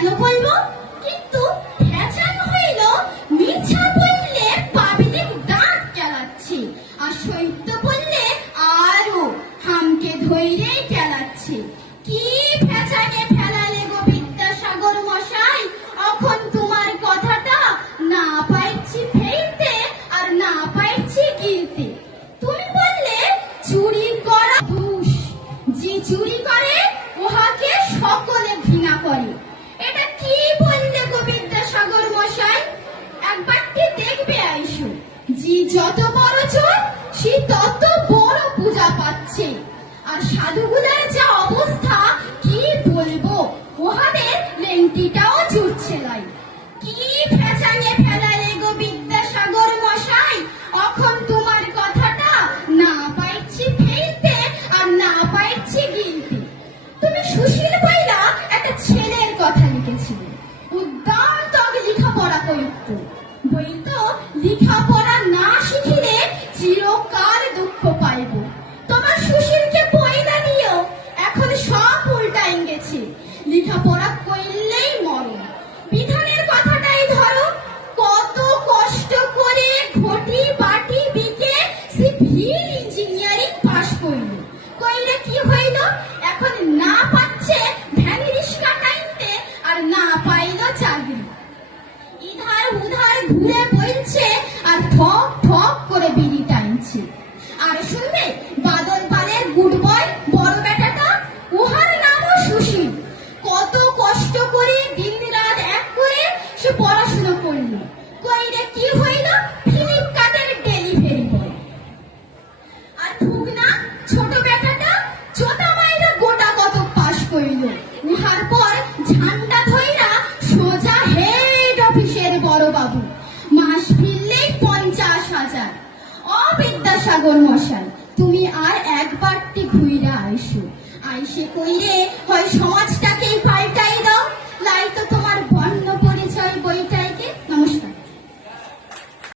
কেন বলবো? কিন্তু ভেজানো হইল মিছা বললে পাবলিক দাঁত কেলাচ্ছি, আর সত্য বললে আরো হামকে ধৈর্যই কেলাচ্ছি। কি ভেজানে ফেলালে গো বিদ্যাসাগর মশাই, এখন তোমার কথাটা না পাইছি ফেলতে আর না পাইছি গিলতে। তুমি বললে চুরি করা দোষ, যে চুরি করে উহাকে সকলে ঘৃণা করে। এটা কি বললে গো বিদ্যাসাগর মশাই? একবারটি দেখবে আইসো, যে যত বড় চোর সে তত বড় পূজা পাচ্ছে। আর সাধুগুলার যা অবস্থা কি বলবো, উহাদের লেংটিটাও জুটছে লাই। কি ফেচাঙে ফেলালে গো বিদ্যাসাগর মশাই, এখন তোমার কথাটা না পাইছি ফেলতে আর না পাইছি গিলতে। তুমি সুশীল বইলা একটা ছেলের কথা লিখেছিলে, উদ্দাম তবে লেখাপড়া করিত। বই তো লেখাপড়া না শিখিলে চিরকাল দুঃখ পাইব। তোমার সুশীলকে বইলা দিও, এখন সব উল্টাই গেছে, লেখাপড়া করলেই মরণ। বিধানের কথাটাই ধরো, কত কষ্ট করে ঘটি বাটি বিকে সিভিল ইঞ্জিনিয়ারিং পাশ করল, কইলে কি হইল? এখন না পাচ্ছে ভ্যান রিক্সা টাইনতে আর না পাইল চাকরি। ইধার উধার ঘুরে বলছে আর ঠক ঠক করে বিড়ি টাইনছে। আর শুনবে বাদল পালের গুড বয় বড় বেটাটা, উহার নামও সুশীল। কত কষ্ট করে দিন রাত এক করে সে পড়াশোনা করল, কইলে কি হইল? ফ্লিপকার্টের ডেলিভারি বয়। আর ঠুকনা ছোট বেটাটা চোতা মাইরা গোটা কত পাশ করিল, উহার পর ঝান্ডা ধইরা সোজা হেড অফিসের বড় বাবু, মাস ফিরলেই 50,000। বিদ্যাসাগর মশাই, তুমি আর একবারটি ঘুইরা আইসো, আইসে কইরে হয় সমাজটাকেই পাল্টাই দাও, লাই তো